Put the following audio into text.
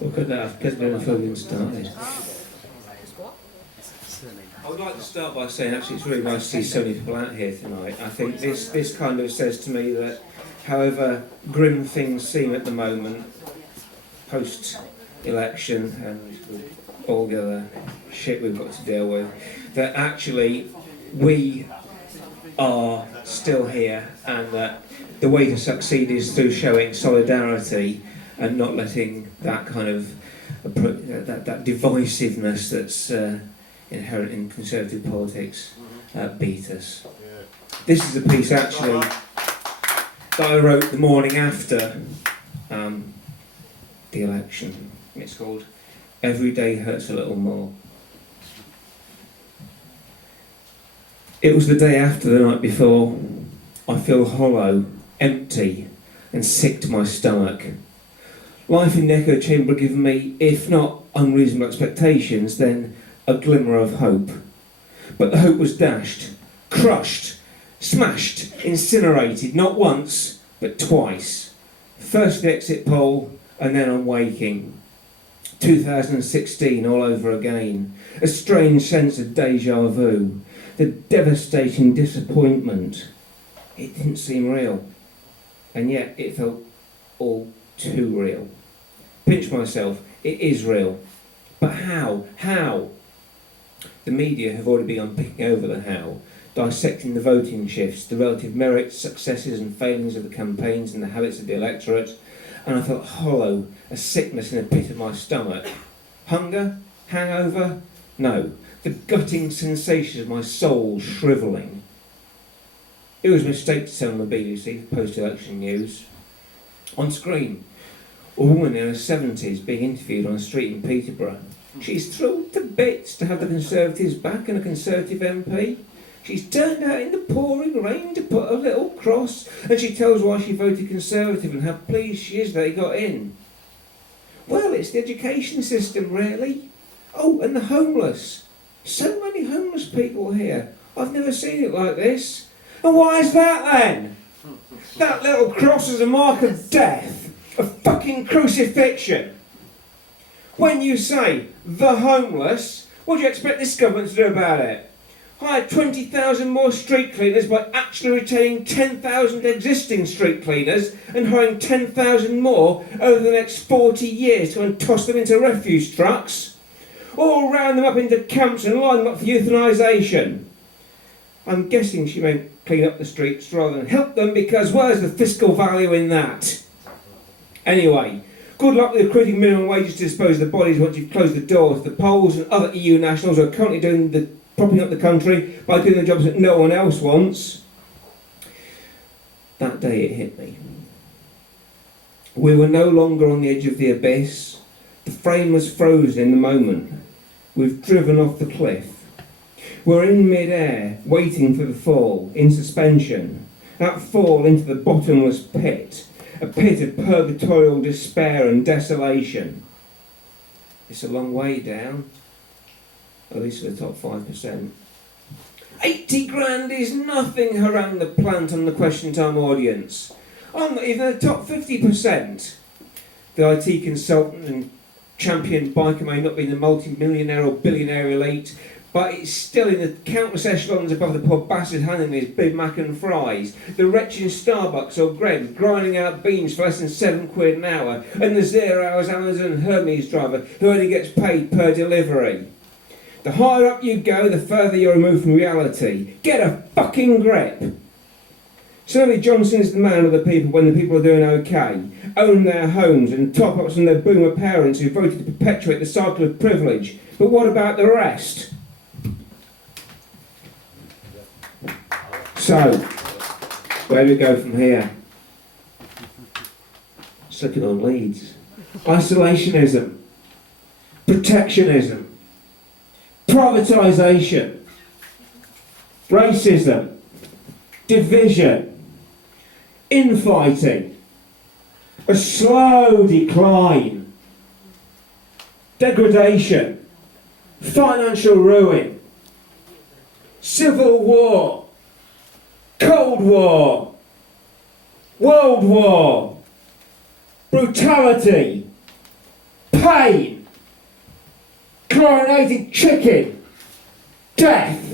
Look at that, President Fulham started. I would like to start by saying actually it's really nice to see so many people out here tonight. I think this kind of says to me that however grim things seem at the moment, post-election and all the other shit we've got to deal with, that actually we are still here, and that the way to succeed is through showing solidarity and not letting that kind of that divisiveness that's inherent in conservative politics beat us. This is a piece actually that I wrote the morning after the election. It's called "Every Day Hurts a Little More." It was the day after the night before. I feel hollow, empty, and sick to my stomach. Life in the echo chamber had given me, if not unreasonable expectations, then a glimmer of hope. But the hope was dashed, crushed, smashed, incinerated, not once, but twice. First the exit poll, and then on waking. 2016 all over again. A strange sense of deja vu. The devastating disappointment. It didn't seem real. And yet it felt all too real. Pinch myself, it is real. But how? How? The media have already begun picking over the how, dissecting the voting shifts, the relative merits, successes and failings of the campaigns and the habits of the electorate, and I felt hollow, a sickness in the pit of my stomach. Hunger? Hangover? No. The gutting sensation of my soul shrivelling. It was a mistake to say on the BBC, post-election news. On screen, a woman in her 70s being interviewed on a street in Peterborough. She's thrilled to bits to have the Conservatives back and a Conservative MP. She's turned out in the pouring rain to put a little cross, and she tells why she voted Conservative and how pleased she is that he got in. Well, it's the education system, really. Oh, and the homeless. So many homeless people here. I've never seen it like this. And why is that then? That little cross is a mark of death, a fucking crucifixion. When you say the homeless, what do you expect this government to do about it? Hire 20,000 more street cleaners by actually retaining 10,000 existing street cleaners and hiring 10,000 more over the next 40 years to toss them into refuse trucks? Or round them up into camps and line them up for euthanisation? I'm guessing she meant clean up the streets rather than help them, because where's the fiscal value in that? Anyway, good luck with recruiting minimum wages to dispose of the bodies once you've closed the doors. The Poles and other EU nationals who are currently propping up the country by doing the jobs that no one else wants. That day it hit me. We were no longer on the edge of the abyss. The frame was frozen in the moment. We've driven off the cliff. We're in mid-air, waiting for the fall, in suspension. That fall into the bottomless pit. A pit of purgatorial despair and desolation. It's a long way down, at least for the top 5%. 80 grand is nothing, harangued the plant on the Question Time audience. I'm not even the top 50%. The IT consultant and champion biker may not be in the multi-millionaire or billionaire elite, but it's still in the countless echelons above the poor bastard handing his Big Mac and fries, the wretched Starbucks or Greggs grinding out beans for less than £7 an hour, and the 0 hours Amazon Hermes driver who only gets paid per delivery. The higher up you go, the further you're removed from reality. Get a fucking grip! Certainly Johnson is the man of the people when the people are doing okay, own their homes and top-ups from their boomer parents who voted to perpetuate the cycle of privilege. But what about the rest? So, where do we go from here? Slipping on leads. Isolationism, protectionism, privatisation, racism, division, infighting, a slow decline, degradation, financial ruin, civil war, Cold War, World War, brutality, pain, chlorinated chicken, death.